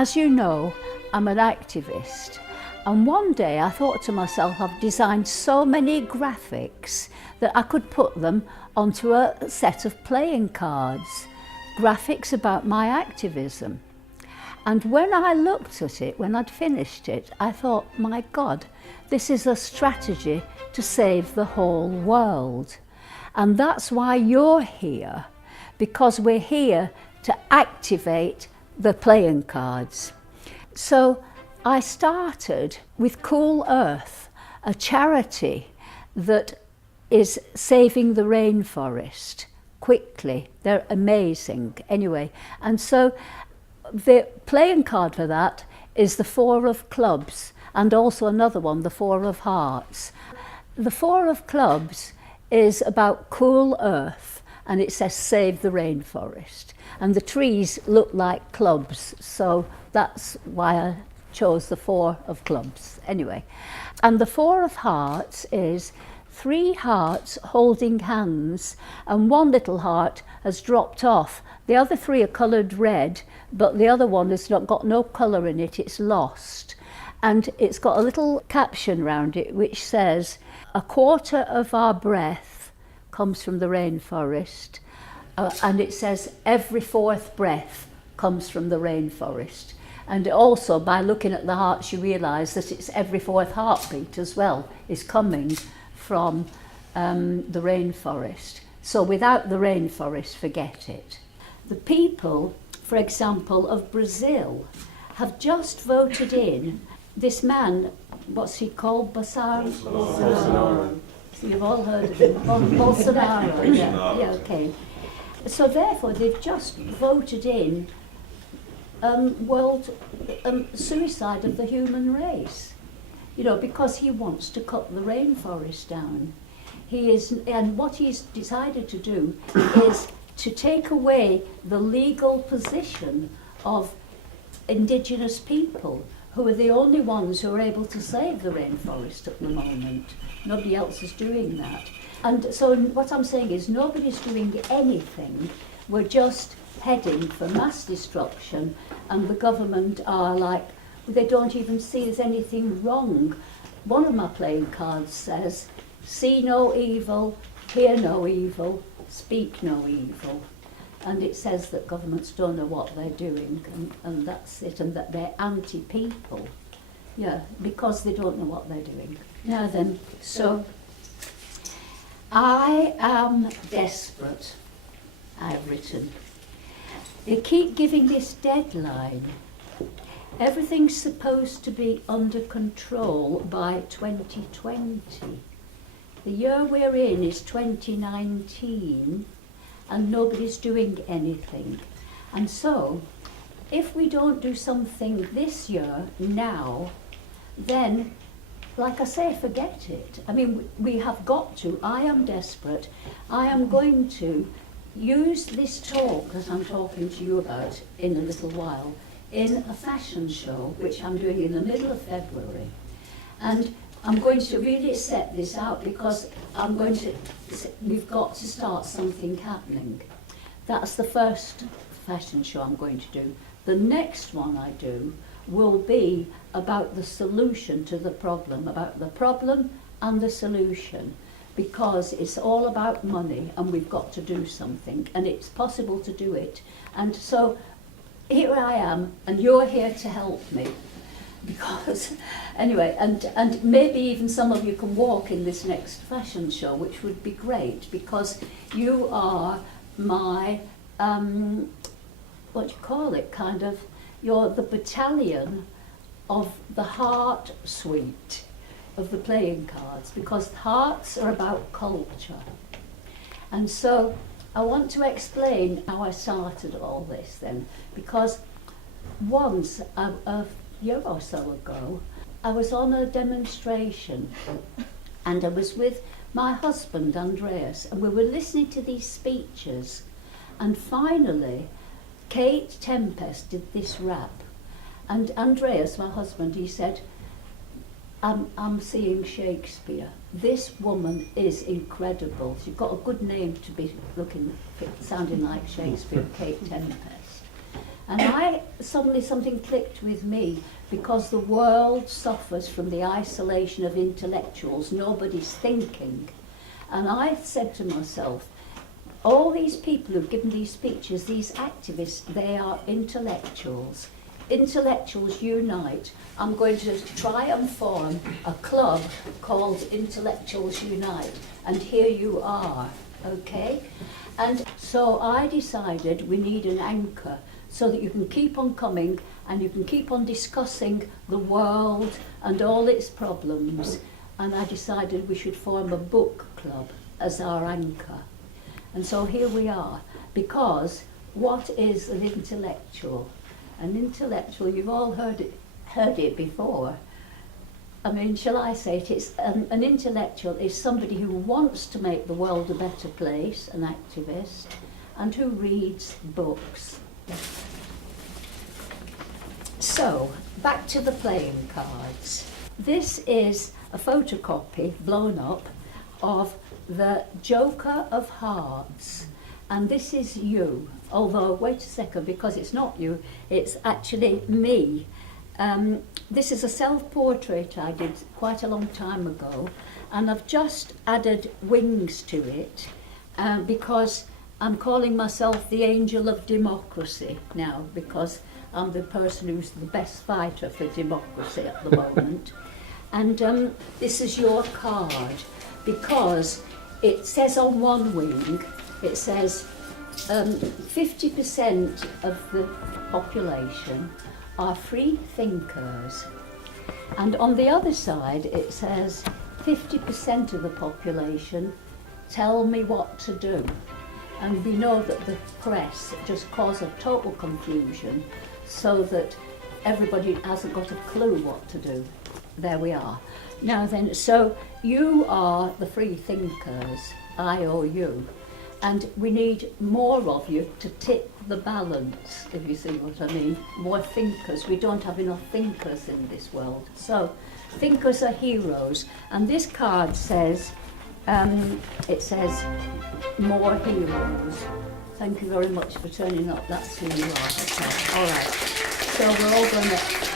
as you know, I'm an activist. And one day I thought to myself, I've designed so many graphics that I could put them onto a set of playing cards, graphics about my activism. And when I looked at it, when I'd finished it, I thought, my God, this is a strategy to save the whole world. And that's why you're here, because we're here to activate the playing cards. So I started with Cool Earth, a charity that is saving the rainforest quickly. They're amazing. Anyway, and so the playing card for that is the Four of Clubs, and also another one, the Four of Hearts. The Four of Clubs is about Cool Earth, and it says save the rainforest. And the trees look like clubs, so that's why I chose the Four of Clubs. Anyway, and the Four of Hearts is 3 hearts holding hands, and one little heart has dropped off. The other 3 are coloured red, but the other one has got no colour in it, it's lost. And it's got a little caption around it which says, a quarter of our breath comes from the rainforest, and it says every 4th breath comes from the rainforest. And also, by looking at the hearts, you realise that it's every 4th heartbeat as well is coming from the rainforest. So without the rainforest, forget it. The people, for example, of Brazil have just voted in this man, what's he called, Bolsonaro. So you've all heard of him, Bolsonaro. Yeah, okay. So therefore, they've just voted in world suicide of the human race. You know, because he wants to cut the rainforest down. And what he's decided to do is to take away the legal position of indigenous people, who are the only ones who are able to save the rainforest at the moment. Nobody else is doing that. And so what I'm saying is nobody's doing anything. We're just heading for mass destruction, and the government are like, they don't even see there's anything wrong. One of my playing cards says, see no evil, hear no evil, speak no evil. And it says that governments don't know what they're doing, and that's it, and that they're anti-people. Yeah, because they don't know what they're doing. Now then, so I am desperate, I've written. They keep giving this deadline. Everything's supposed to be under control by 2020. The year we're in is 2019, and nobody's doing anything. And so, if we don't do something this year, now, then, like I say, forget it. I mean, we have got to. I am desperate. I am going to use this talk that I'm talking to you about in a little while in a fashion show, which I'm doing in the middle of February. And I'm going to really set this out because we've got to start something happening. That's the first fashion show I'm going to do. The next one I do will be about the solution to the problem, about the problem and the solution, because it's all about money and we've got to do something, and it's possible to do it. And so here I am, and you're here to help me. Because, anyway, and maybe even some of you can walk in this next fashion show, which would be great, because you are my, what do you call it, kind of, you're the battalion of the heart suite of the playing cards, because hearts are about culture. And so I want to explain how I started all this then, because once, a year or so ago, I was on a demonstration and I was with my husband Andreas, and we were listening to these speeches, and finally Kate Tempest did this rap, and Andreas, my husband, he said, I'm seeing Shakespeare. This woman is incredible. She's got a good name to be sounding like Shakespeare, Kate Tempest. And suddenly something clicked with me, because the world suffers from the isolation of intellectuals. Nobody's thinking. And I said to myself, all these people who've given these speeches, these activists, they are intellectuals. Intellectuals unite. I'm going to try and form a club called Intellectuals Unite. And here you are, okay? And so I decided we need an anchor so that you can keep on coming and you can keep on discussing the world and all its problems. And I decided we should form a book club as our anchor. And so here we are, because what is an intellectual? An intellectual, you've all heard it before. I mean, shall I say it? It's an intellectual is somebody who wants to make the world a better place, an activist, and who reads books. So, back to the playing cards. This is a photocopy, blown up, of the Joker of Hearts. And this is you. Although, wait a second, because it's not you, it's actually me. This is a self-portrait I did quite a long time ago, and I've just added wings to it because I'm calling myself the angel of democracy now, because I'm the person who's the best fighter for democracy at the moment. And this is your card, because it says on one wing, it says 50% of the population are free thinkers. And on the other side, it says 50% of the population tell me what to do. And we know that the press just cause a total confusion so that everybody hasn't got a clue what to do. There we are. Now then, so you are the free thinkers, IOU, and we need more of you to tip the balance, if you see what I mean. More thinkers. We don't have enough thinkers in this world. So thinkers are heroes. And this card says, it says, more heroes. Thank you very much for turning up. That's who you are. Okay. All right. So we're all going to